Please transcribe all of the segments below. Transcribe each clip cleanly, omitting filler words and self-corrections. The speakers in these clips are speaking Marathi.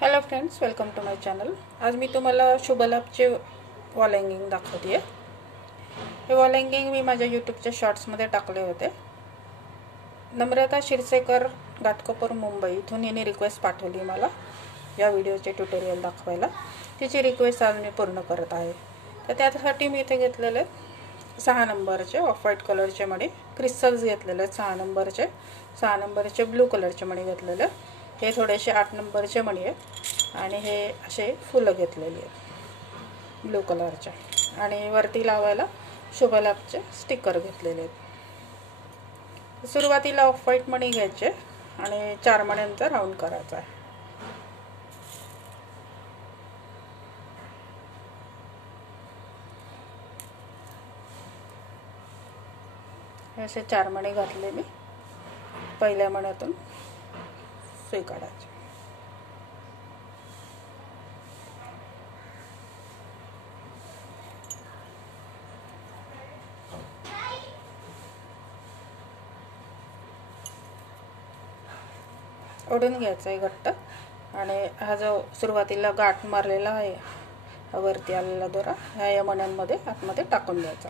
Hello friends, welcome to my channel. आज मी तुम्हाला शुभलाभचे वॉल हँगिंग दाखवते आहे। हे वॉल हँगिंग मी माझ्या यूट्यूबच्या शॉर्ट्समध्ये टाकले होते। नम्रता शिरसेकर, घाटकोपर, मुंबई इथून हिने रिक्वेस्ट पाठवली मला या व्हिडिओचे ट्युटोरियल दाखवायला। तिची रिक्वेस्ट आज मी पूर्ण करत आहे। तर त्यासाठी मी इथे घेतलेले 6 नंबरचे ऑफ व्हाईट कलरचे मणी, क्रिस्टल्स घेतलेले 6 नंबरचे ब्लू कलरचे मणी घेतलेले। हे थोडेसे 8 नंबरचे मणी आहेत आणि हे असे फुलं घेतलेली आहेत ब्लू कलरचे, आणि वरती लावायला शुभलाभचे स्टिकर घेतलेले आहेत। सुरुवातीला ऑफ व्हाईट मणी घ्यायचे आणि 4 मण्यांचा राऊंड करायचा आहे। असे 4 मणी घातले मी। पहिल्या मण्यातून सुई काढायची। ओढून घ्यायचा आहे घट्ट, आणि हा जो सुरुवातीला गाठ मारलेला आहे वरती आलेला दोरा ह्या या मण्यांमध्ये आतमध्ये टाकून द्यायचा।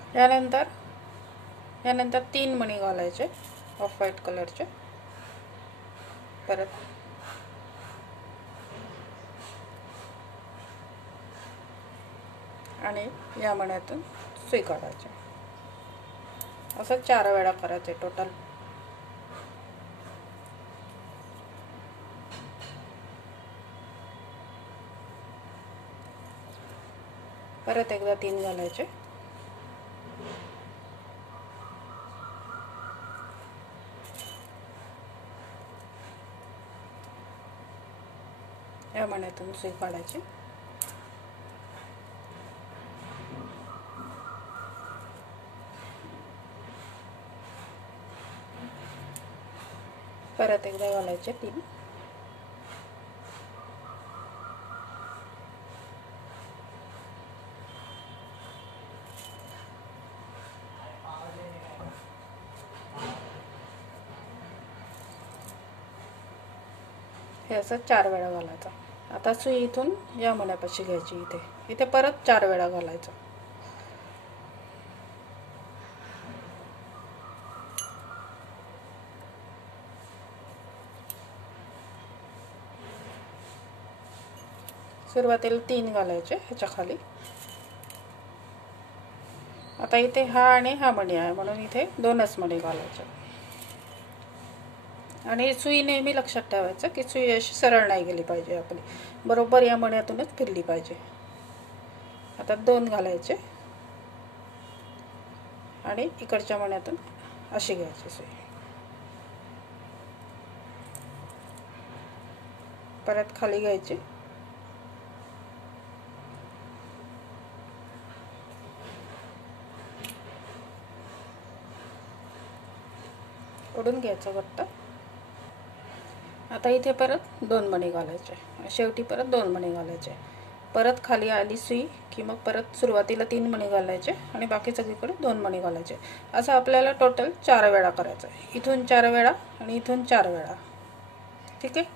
यानंतर 3 मणी घालायचे ऑफ व्हाईट कलरचे। परत आणि या मण्यातून सुई काढायची। असं 4 वेळा करायचे टोटल। परत एकदा 3 घालायचे। या मण्यातून सुई काढायची। परत एकदा घालायचे 3। हे असं 4 वेळा घालायचं। आता सुई इथून या मण्यापाशी घ्यायची, इथे परत 4 वेळा घालायचं। सुरुवातीला 3 घालायचे ह्याच्या खाली। आता इथे हा आणि हा मणी आहे म्हणून इथे 2च मणी घालायचे, आणि सुई नेहमी लक्षात ठेवायचं की सुई अशी सरळ नाही गेली पाहिजे, आपली बरोबर या मण्यातूनच फिरली पाहिजे। आता 2 घालायचे आणि इकडच्या मण्यातून अशी घ्यायची सुई। परत खाली घ्यायची, ओढून घ्यायचं घट्ट। आता इथे परत 2 मणी घालायचे, शेवटी परत 2 मणी घालायचे। परत खाली आली सुई की मग परत सुरुवातीला 3 मणी घालायचे आणि बाकी सगळीकडे 2 मणी घालायचे। असं आपल्याला टोटल 4 वेळा करायचं आहे। इथून 4 वेळा आणि इथून 4 वेळा। ठीक आहे,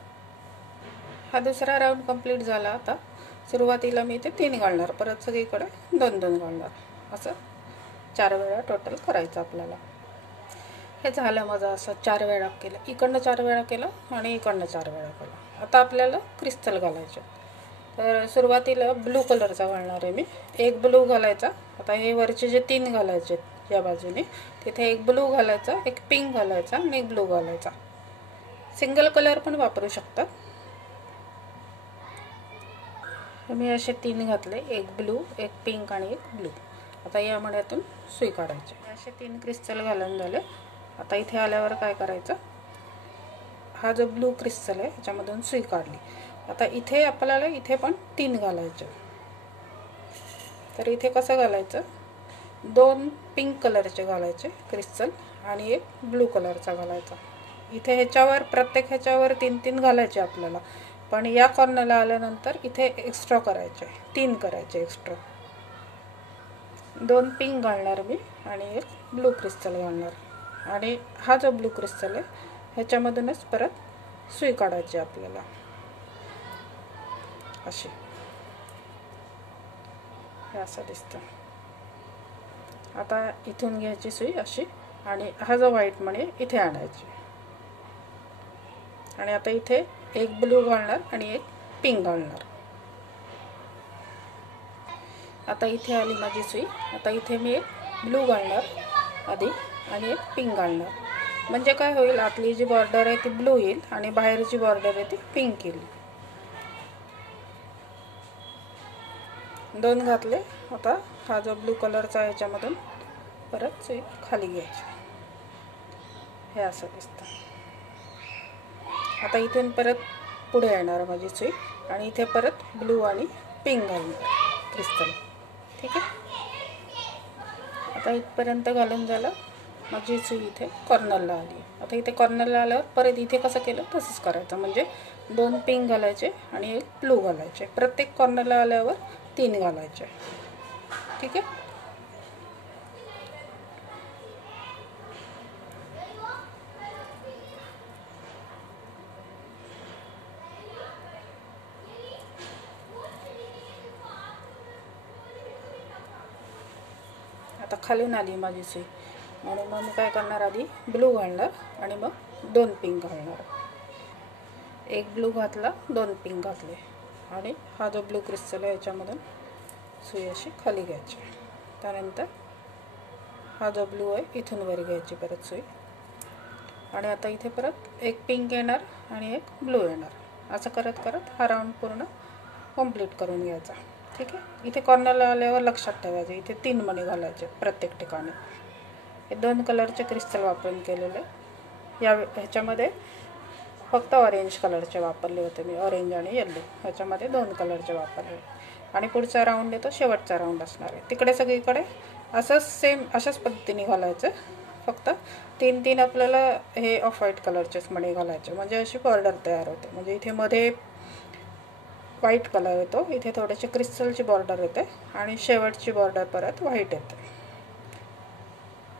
हा दुसरा राऊंड कंप्लीट झाला। आता सुरुवातीला मी इथे 3 घालणार, परत सगळीकडे 2-2 घालणार। असं 4 वेळा टोटल करायचं आपल्याला। हे झालं माझं असं 4 वेळा केलं, इकडनं 4 वेळा केलं आणि इकडनं 4 वेळा केलं। आता आपल्याला क्रिस्टल घालायचे। तर सुरुवातीला ब्लू कलरचा घालणार आहे मी। 1 ब्लू घालायचा। आता हे वरचे जे 3 घालायचे या बाजूने, तिथे 1 ब्लू घालायचा, 1 पिंक घालायचा आणि 1 ब्लू घालायचा। सिंगल कलर पण वापरू शकतात। मी असे 3 घातले, 1 ब्लू, 1 पिंक आणि 1 ब्लू। आता या मण्यातून सुई काढायची। असे 3 क्रिस्टल घालून झाले। आता इथे आल्यावर काय करायचं, हा जो ब्लू क्रिस्टल आहे ह्याच्यामधून सुई काढली। आता इथे आपल्याला इथे पण 3 घालायचे। तर इथे कसं घालायचं, 2 पिंक कलरचे घालायचे क्रिस्टल आणि 1 ब्लू कलरचा घालायचा। इथे ह्याच्यावर प्रत्येक ह्याच्यावर 3-3 घालायचे आपल्याला, पण या कॉर्नरला आल्यानंतर इथे एक्स्ट्रा करायचे, 3 करायचे एक्स्ट्रा। 2 पिंक घालणार मी आणि 1 ब्लू क्रिस्टल घालणार, आणि हा जो ब्लू क्रिस्टल आहे ह्याच्यामधूनच परत सुई काढायची आपल्याला। अशी, हे असं दिसतं. आता इथून घ्यायची सुई अशी आणि हा जो व्हाईट मणी इथे आणायची आणि आता इथे एक ब्लू घालणार आणि एक पिंक घालणार. आता इथे आली माझी सुई. आता इथे मी एक ब्लू घालणार आधी आणि एक पिंक घालणार. म्हणजे काय होईल, आतली जी बॉर्डर आहे ती ब्लू येईल आणि बाहेरची बॉर्डर आहे ती पिंक येईल. 2 घातले. आता हा जो ब्लू कलरचा आहे याच्यामधून परत सुई खाली घ्यायची, हे असं दिसतं. आता इथून परत पुढे येणार माझी सुई आणि इथे परत ब्लू आणि पिंक घालणार क्रिस्टल. ठीक आहे. आता इथपर्यंत घालून झालं. माझी सुई इथे कॉर्नरला आली. आता इथे कॉर्नरला आल्यावर परत इथे कसं केलं तसंच करायचं. म्हणजे 2 पिंक घालायचे आणि एक ब्लू घालायचे. प्रत्येक कॉर्नरला आल्यावर 3 घालायचे. ठीक आहे. आता खालून आली माझी सुई म्हणून मग मी काय करणार, आधी ब्लू घालणार आणि मग 2 पिंक घालणार. एक ब्लू घातला, 2 पिंक घातले आणि हा जो ब्लू क्रिस्टल आहे याच्यामधून सुई अशी खाली घ्यायची. त्यानंतर हा जो ब्लू आहे इथून वर घ्यायची परत सुई आणि आता इथे परत एक पिंक येणार आणि एक ब्लू येणार. असं करत करत हा राऊंड पूर्ण कंप्लीट करून घ्यायचा. ठीक आहे. इथे कॉर्नरला आल्यावर लक्षात ठेवायचं, इथे 3 मणी घालायचे प्रत्येक ठिकाणी. हे 2 कलरचे क्रिस्टल वापरून केलेले. ह्याच्यामध्ये फक्त ऑरेंज कलरचे वापरले होते मी, ऑरेंज आणि येल्लो. ह्याच्यामध्ये 2 कलरचे वापरले आणि पुढचा राऊंड आहे तो शेवटचा राऊंड असणार आहे. तिकडे सगळीकडे असंच सेम अशाच पद्धतीने घालायचं. फक्त 3-3 आपल्याला हे ऑफ व्हाईट कलरचेच मणी घालायचे. म्हणजे अशी बॉर्डर तयार होते. म्हणजे इथे मध्ये व्हाईट कलर येतो, इथे थोडेसे क्रिस्टलची बॉर्डर येते आणि शेवटची बॉर्डर परत व्हाईट येते.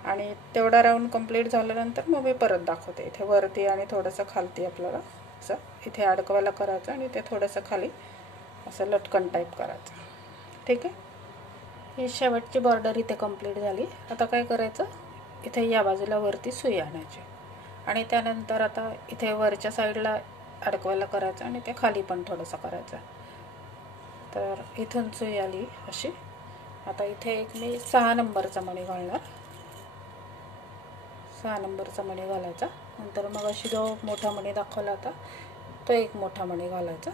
आणि तेवढा राऊंड कंप्लीट झाल्यानंतर मग मी परत दाखवते. इथे वरती आणि थोडंसं खालती आपल्याला असं इथे अडकवायला करायचं आणि ते थोडंसं खाली असं लटकन टाईप करायचं. ठीक आहे. ही शेवटची बॉर्डर इथे कंप्लीट झाली. आता काय करायचं, इथे या बाजूला वरती सुई आणायची आणि त्यानंतर आता इथे वरच्या साईडला अडकवायला करायचं आणि ते खाली पण थोडंसं करायचं. तर इथून सुई आली अशी. आता इथे एक मी 6 नंबरचा मणी घालणार. 6 नंबरचा मणी घालायचा. नंतर मग अशी जो मोठा मणी दाखवला होता तो एक मोठा मणी घालायचा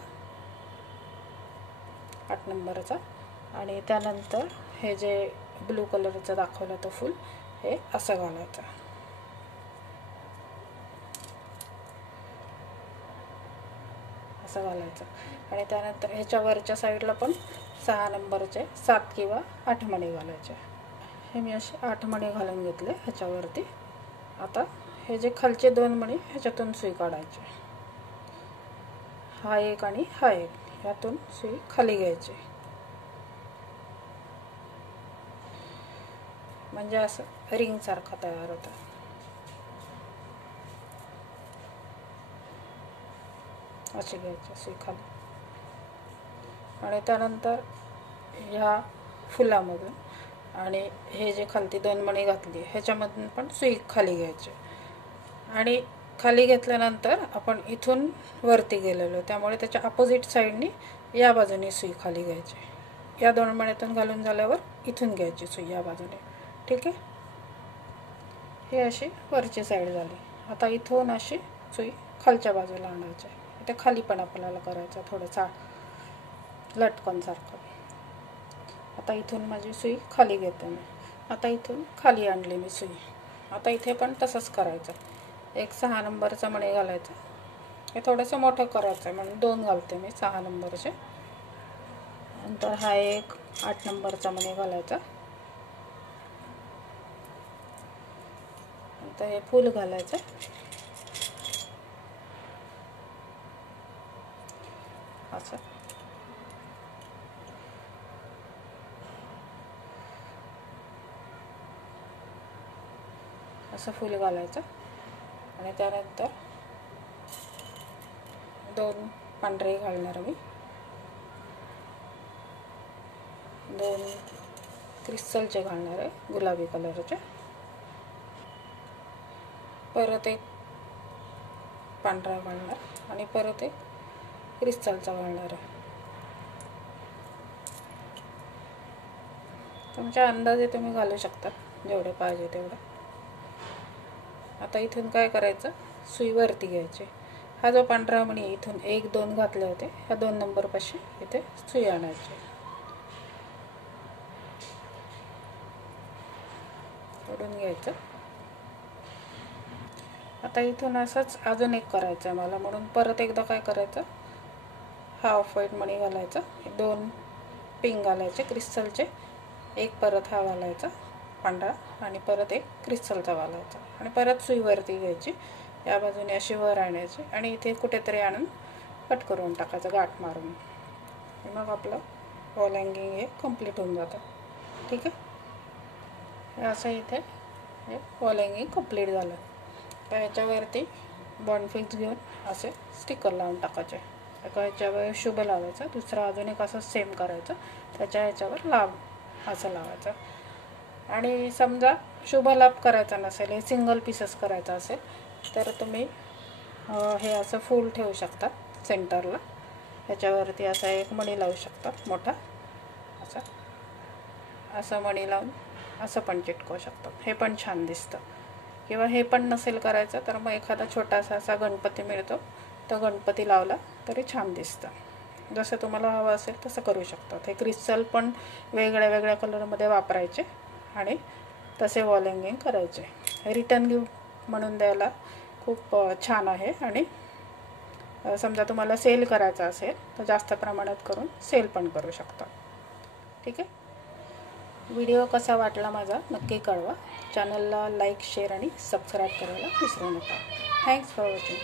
8 नंबरचा आणि त्यानंतर हे जे ब्लू कलरचं दाखवलं तो फुल हे असं घालायचं. असं घालायचं आणि त्यानंतर ह्याच्या वरच्या साईडला पण 6 नंबरचे 7 किंवा 8 मणी घालायचे. हे मी असे 8 मणी घालून घेतले ह्याच्यावरती. आता हे जे खालचे 2 मणी ह्याच्यातून सुई काढायची. हा एक आणि हा एक, ह्यातून सुई खाली घ्यायची. म्हणजे असं रिंगसारखं तयार होतं. अशी घ्यायची सुई खाली आणि त्यानंतर ह्या फुलामधून आणि हे जे खालती 2 मणी घातली ह्याच्यामधून पण सुई खाली घ्यायची आणि खाली घेतल्यानंतर आपण इथून वरती गेलेलो त्यामुळे त्याच्या अपोजिट साईडनी या बाजूने सुई खाली घ्यायची. या 2 मण्यातून घालून झाल्यावर इथून घ्यायची सुई या बाजूने. ठीक आहे. हे अशी वरची साईड झाली. आता इथून अशी सुई खालच्या बाजूला आणायची. इथे खाली पण आपल्याला करायचं थोडंसं लटकनसारखं. आता इथून माझी सुई खाली घेते मी. आता इथून खाली आणली मी सुई. आता इथे पण तसंच करायचं. एक 6 नंबरचा मणी घालायचा. हे थोडंसं मोठं करायचं आहे म्हणून 2 घालते मी 6 नंबरचे. नंतर हा एक 8 नंबरचा मणी घालायचा. नंतर हे फूल घालायचं. असं असं फूल घालायचं आणि त्यानंतर 2 पांढरे घालणार मी 2 क्रिस्टलचे घालणार आहे गुलाबी कलरचे, परत एक पांढरा घालणार आणि परत एक क्रिस्टलचा घालणार आहे। तुमच्या अंदाजे तुम्ही घालू शकता जेवढे पाहिजे तेवढे। आता इथून काय करायचं, सुई वरती घ्यायची। हा जो पांढरा मणी इथून 1 2 घातले होते, ह्या 2 नंबर पाशी इथे सुई आणायची, ओढून घ्यायचं। आता इथून असंच अजून एक करायचं आहे मला, म्हणून परत एकदा काय करायचं, हा ऑफ व्हाईट मणी घालायचा, 2 पिंक घालायचे क्रिस्टलचे, एक परत हा घालायचा पांढरा आणि परत एक क्रिस्टलचा घालायचा आणि परत सुई वरती घ्यायची, या बाजूने अशी वर आणायची आणि इथे कुठेतरी आणून कट करून टाकायचं गाठ मारून। मग आपलं वॉल हँगिंग हे कंप्लीट होऊन जातं। ठीक आहे, असं इथे हे वॉल हँगिंग कंप्लीट झालं। तर ह्याच्यावरती बॉन्ड फिक्स घेऊन असे स्टिकर लावून टाकायचे। एका ह्याच्यावर शुभ लावायचं, दुसरा अजून एक असं सेम करायचं, त्याच्या ह्याच्यावर लाभ असं लावायचं। आणि समजा शुभ लाभ करायचा नसेल, हे सिंगल पीसेस करायचा असेल तर तुम्ही हे असं फूल ठेवू शकता सेंटरला, ह्याच्यावरती असा एक मणी लावू शकता मोठा, असं मणी लावून असं पण चिटकवू शकता, हे पण छान दिसतं। किंवा हे पण नसेल करायचं तर मग एखादा छोटासा असा गणपती मिळतो, तो गणपती लावला तरी छान दिसतं। जसं तुम्हाला हवं असेल तसं करू शकता। हे क्रिस्टल पण वेगळ्या वेगळ्या कलरमध्ये वापरायचे आणि तसे वॉल हँगिंग करायचे। रिटर्न गिफ्ट म्हणून द्यायला खूप छान आहे आणि समजा तुम्हाला सेल करायचा असेल तर जास्त प्रमाणात करून सेल पण करू शकता। ठीक आहे, व्हिडिओ कसा वाटला माझा नक्की कळवा। चॅनलला लाईक शेअर आणि सबस्क्राईब करायला विसरू नका। Thanks for watching.